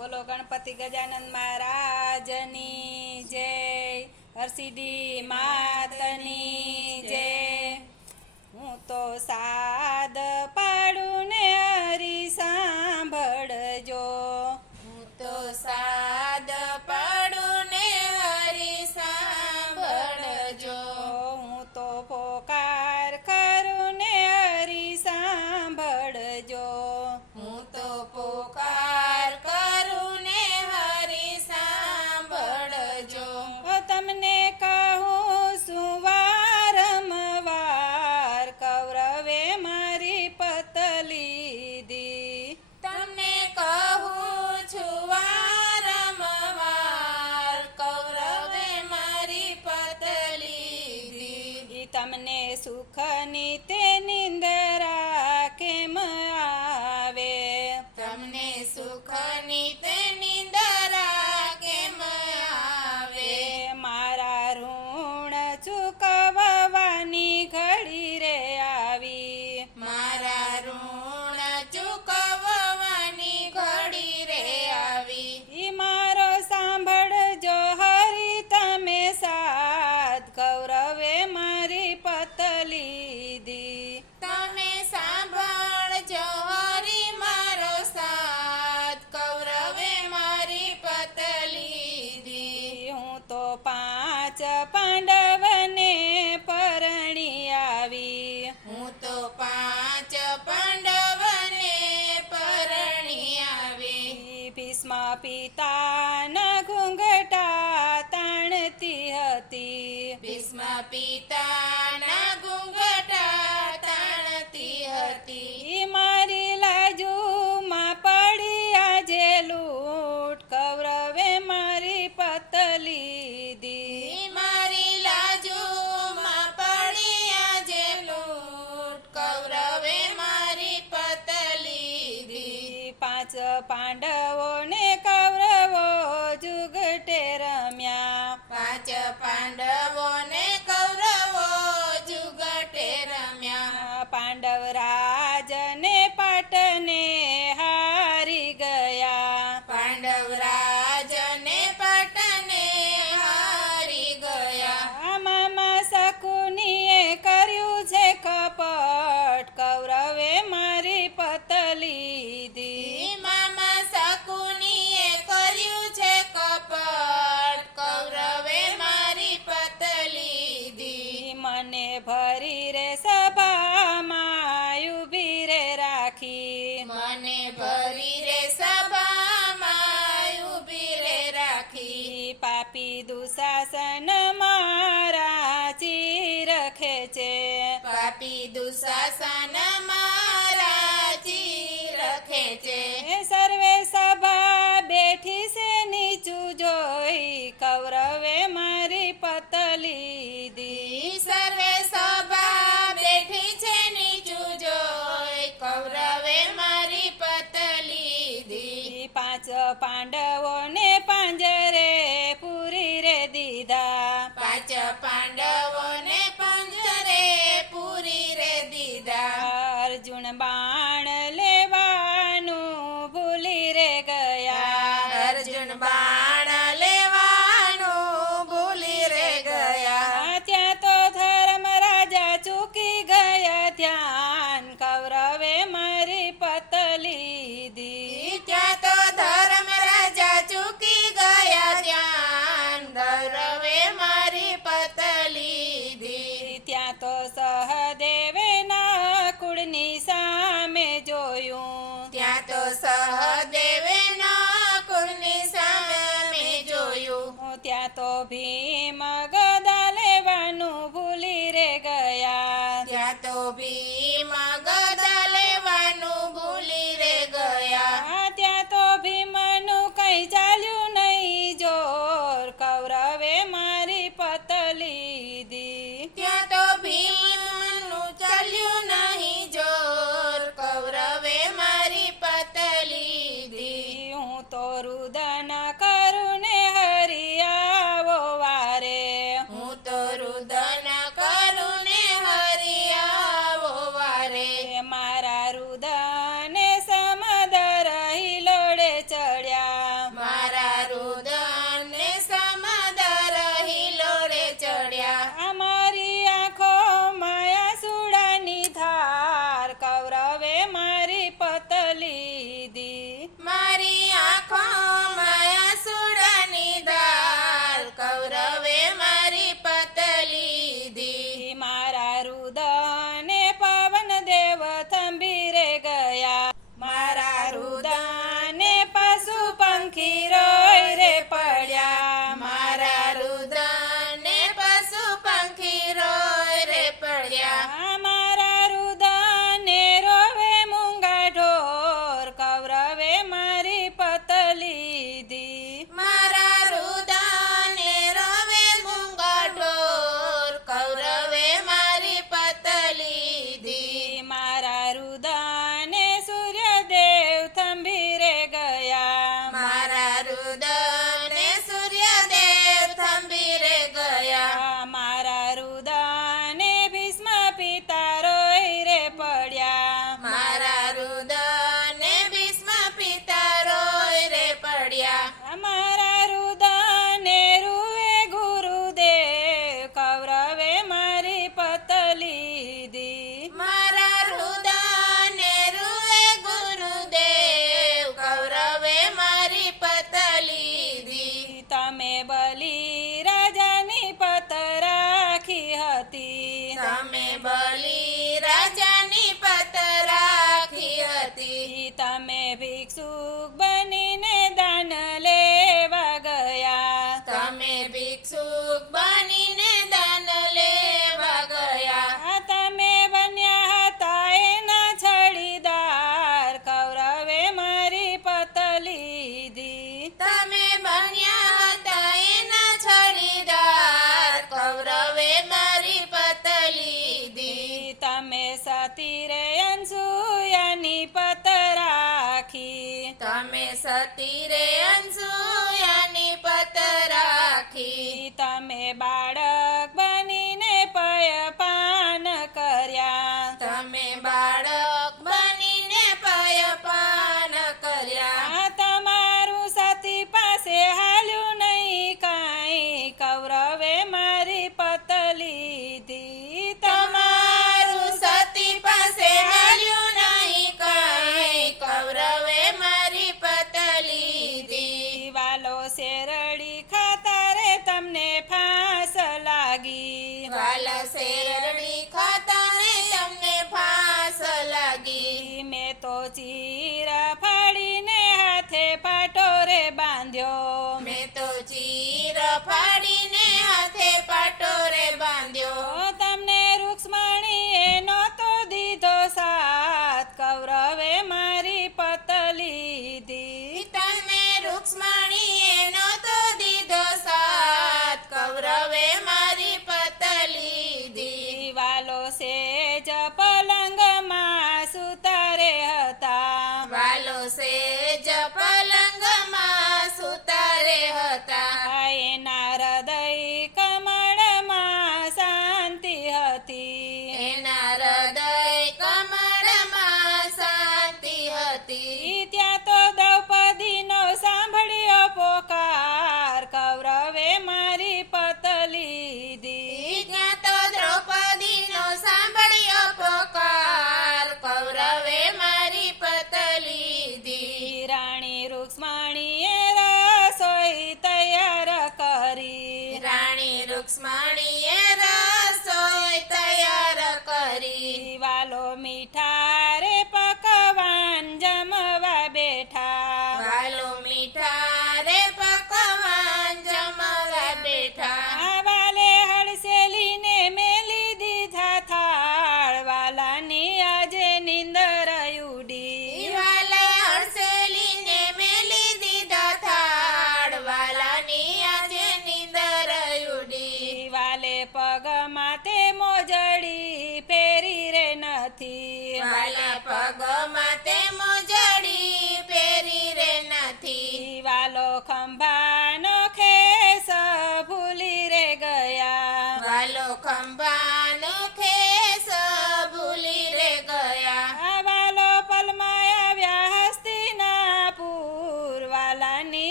બોલો ગણપતિ ગજાનંદ મહારાજની જય. હરસિદ્ધિ માતની જય. હું તો સા પાંડવને પરણી આવી. હું તો પાંચ પાંડવને પરણી આવી. ભીષ્મા પિતાના ઘૂંઘટા તાણતી હતી. ભીષ્મા પિતાના ઘૂંઘટા તાણતી હતી. च पाण्ड લખે છે. પાપી દુશાસન મહારાજી લખે છે. સર્વે સભા બેઠી છે નીચું જોઈ કૌરવે મારી પતલી દી. સર્વે સભા બેઠી છે નીચું જોઈ કૌરવે મારી પતલી દી. પાંચ પાંડવોને પાંજે ভীম રાખી હતી દી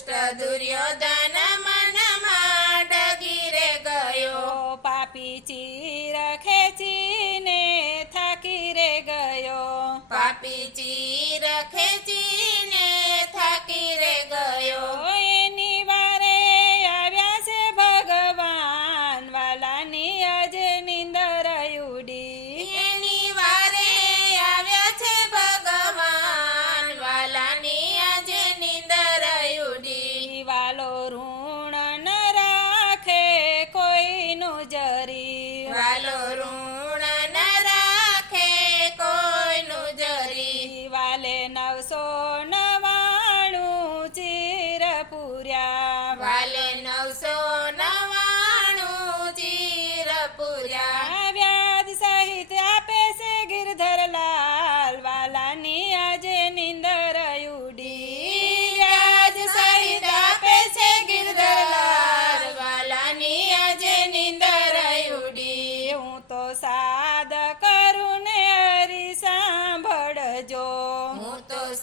दुष्ट दुर्योधन yo. Mutos